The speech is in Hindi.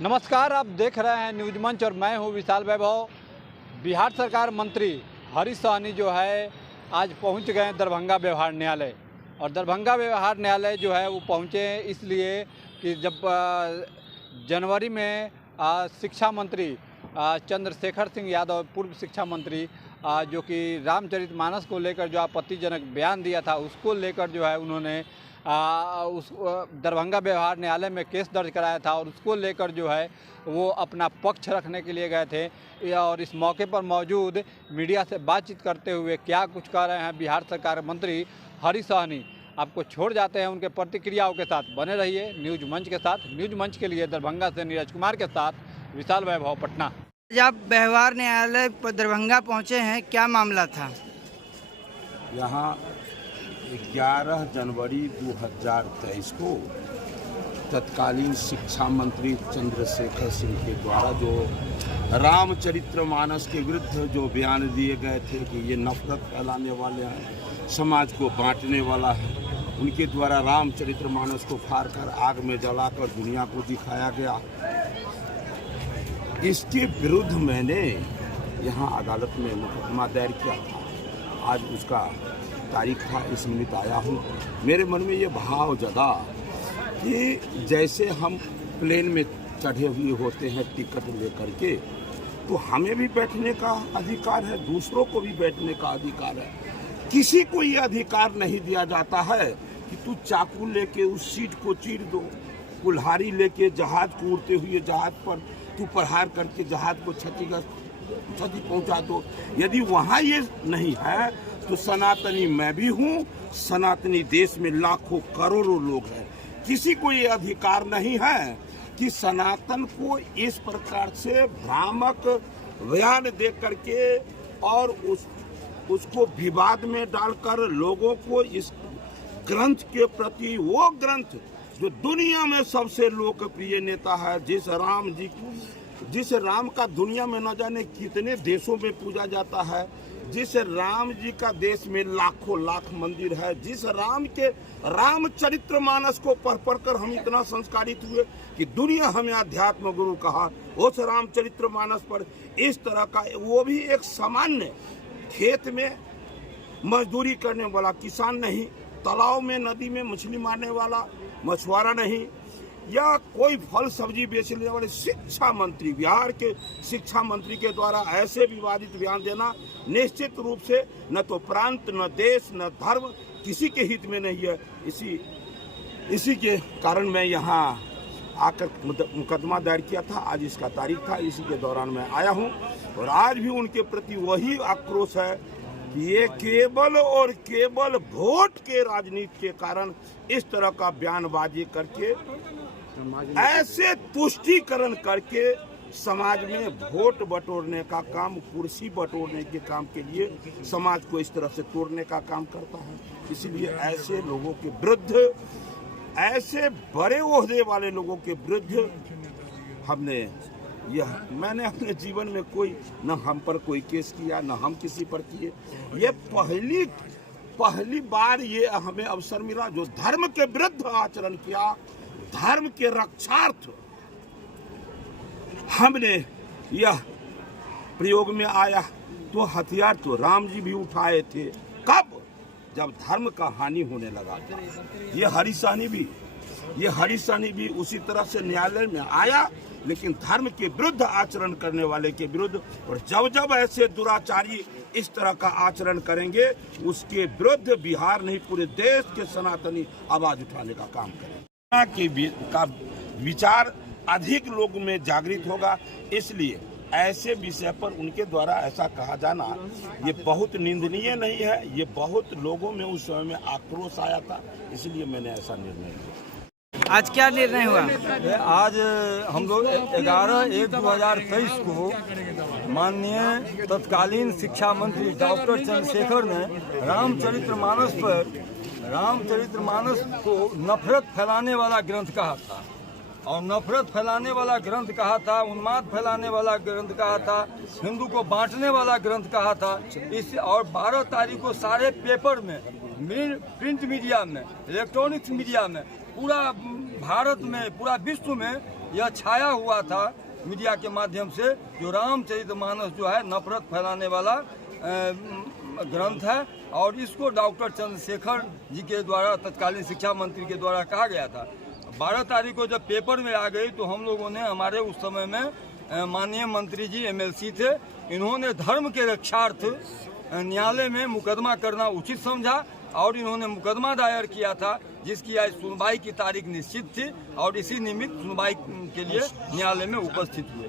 नमस्कार, आप देख रहे हैं न्यूज मंच और मैं हूं विशाल वैभव। बिहार सरकार मंत्री हरीश सहनी जो है आज पहुंच गए दरभंगा व्यवहार न्यायालय। और दरभंगा व्यवहार न्यायालय जो है वो पहुंचे इसलिए कि जब जनवरी में शिक्षा मंत्री चंद्रशेखर सिंह यादव, पूर्व शिक्षा मंत्री, जो कि रामचरितमानस को लेकर जो आपत्तिजनक बयान दिया था, उसको लेकर जो है उन्होंने उस दरभंगा व्यवहार न्यायालय में केस दर्ज कराया था और उसको लेकर जो है वो अपना पक्ष रखने के लिए गए थे। और इस मौके पर मौजूद मीडिया से बातचीत करते हुए क्या कुछ कह रहे हैं बिहार सरकार मंत्री हरीश सहनी, आपको छोड़ जाते हैं उनके प्रतिक्रियाओं के साथ। बने रहिए न्यूज मंच के साथ। न्यूज मंच के लिए दरभंगा से नीरज कुमार के साथ विशाल वैभव, पटना। आप व्यवहार न्यायालय दरभंगा पहुंचे हैं, क्या मामला था? यहाँ 11 जनवरी 2023 को तत्कालीन शिक्षा मंत्री चंद्रशेखर सिंह के द्वारा जो रामचरितमानस के विरुद्ध जो बयान दिए गए थे कि ये नफरत फैलाने वाले हैं, समाज को बांटने वाला है, उनके द्वारा रामचरितमानस को फाड़कर आग में जलाकर दुनिया को दिखाया गया। इसके विरुद्ध मैंने यहाँ अदालत में मुकदमा दायर किया था। आज उसका तारीख था, इस निमित्त आया हूँ। मेरे मन में ये भाव जगा कि जैसे हम प्लेन में चढ़े हुए होते हैं टिकट लेकर के, तो हमें भी बैठने का अधिकार है, दूसरों को भी बैठने का अधिकार है। किसी को ये अधिकार नहीं दिया जाता है कि तू चाकू लेके उस सीट को चीर दो, कुल्हाड़ी लेके जहाज को उड़ते हुए जहाज पर तू प्रहार करके जहाज को क्षति पहुंचा दो। यदि वहाँ ये नहीं है तो सनातनी मैं भी हूँ, सनातनी देश में लाखों करोड़ों लोग हैं। किसी को ये अधिकार नहीं है कि सनातन को इस प्रकार से भ्रामक बयान दे करके और उसको विवाद में डालकर लोगों को इस ग्रंथ के प्रति, वो ग्रंथ जो दुनिया में सबसे लोकप्रिय नेता है, जिस राम का दुनिया में न जाने कितने देशों में पूजा जाता है, जिस राम जी का देश में लाखों लाख मंदिर है, जिस राम के रामचरितमानस को पढ़ कर हम इतना संस्कारित हुए कि दुनिया हमें अध्यात्म गुरु कहा, उस रामचरितमानस पर इस तरह का, वो भी एक सामान्य खेत में मजदूरी करने वाला किसान नहीं, तालाब में नदी में मछली मारने वाला मछुआरा नहीं, या कोई फल सब्जी बेचने वाले शिक्षा मंत्री, बिहार के शिक्षा मंत्री के द्वारा ऐसे विवादित बयान देना निश्चित रूप से न तो प्रांत, न देश, न धर्म, किसी के हित में नहीं है। इसी के कारण मैं यहाँ आकर मुकदमा दायर किया था। आज इसका तारीख था, इसी के दौरान मैं आया हूँ। और आज भी उनके प्रति वही आक्रोश है कि ये केवल और केवल वोट के राजनीति के कारण इस तरह का बयानबाजी करके, ऐसे तुष्टीकरण करके समाज में वोट बटोरने का काम, कुर्सी बटोरने के काम के लिए समाज को इस तरह से तोड़ने का काम करता है। इसलिए ऐसे लोगों के विरुद्ध, ऐसे बड़े ओहदे वाले लोगों के विरुद्ध मैंने अपने जीवन में कोई, न हम पर कोई केस किया, न हम किसी पर किए। ये पहली बार ये हमें अवसर मिला जो धर्म के विरुद्ध आचरण किया, धर्म के रक्षार्थ हमने यह प्रयोग में आया। तो हथियार तो राम जी भी उठाए थे, कब? जब धर्म का हानि होने लगा। ये हरीश सहनी भी उसी तरह से न्यायालय में आया, लेकिन धर्म के विरुद्ध आचरण करने वाले के विरुद्ध। और जब ऐसे दुराचारी इस तरह का आचरण करेंगे, उसके विरुद्ध बिहार नहीं पूरे देश के सनातनी आवाज उठाने का काम करेंगे। का विचार अधिक लोगों में जागृत होगा। इसलिए ऐसे विषय पर उनके द्वारा ऐसा कहा जाना ये बहुत निंदनीय नहीं है। ये बहुत लोगों में उस समय में आक्रोश आया था, इसलिए मैंने ऐसा निर्णय लिया। आज क्या निर्णय हुआ? आज हम लोग 11/1/2023 को माननीय तत्कालीन शिक्षा मंत्री डॉक्टर चंद्रशेखर ने रामचरितमानस को नफरत फैलाने वाला ग्रंथ कहा था, और नफरत फैलाने वाला ग्रंथ कहा था, उन्माद फैलाने वाला ग्रंथ कहा था, हिंदू को बांटने वाला ग्रंथ कहा था। और 12 तारीख को सारे पेपर में, प्रिंट मीडिया में, इलेक्ट्रॉनिक्स मीडिया में, पूरा भारत में, पूरा विश्व में यह छाया हुआ था मीडिया के माध्यम से जो रामचरितमानस जो है नफरत फैलाने वाला ग्रंथ है, और इसको डॉक्टर चंद्रशेखर जी के द्वारा तत्कालीन शिक्षा मंत्री के द्वारा कहा गया था। 12 तारीख को जब पेपर में आ गई तो हम लोगों ने, हमारे उस समय में माननीय मंत्री जी MLC थे, इन्होंने धर्म के रक्षार्थ न्यायालय में मुकदमा करना उचित समझा और इन्होंने मुकदमा दायर किया था, जिसकी आज सुनवाई की तारीख निश्चित थी और इसी निमित्त सुनवाई के लिए न्यायालय में उपस्थित हुए।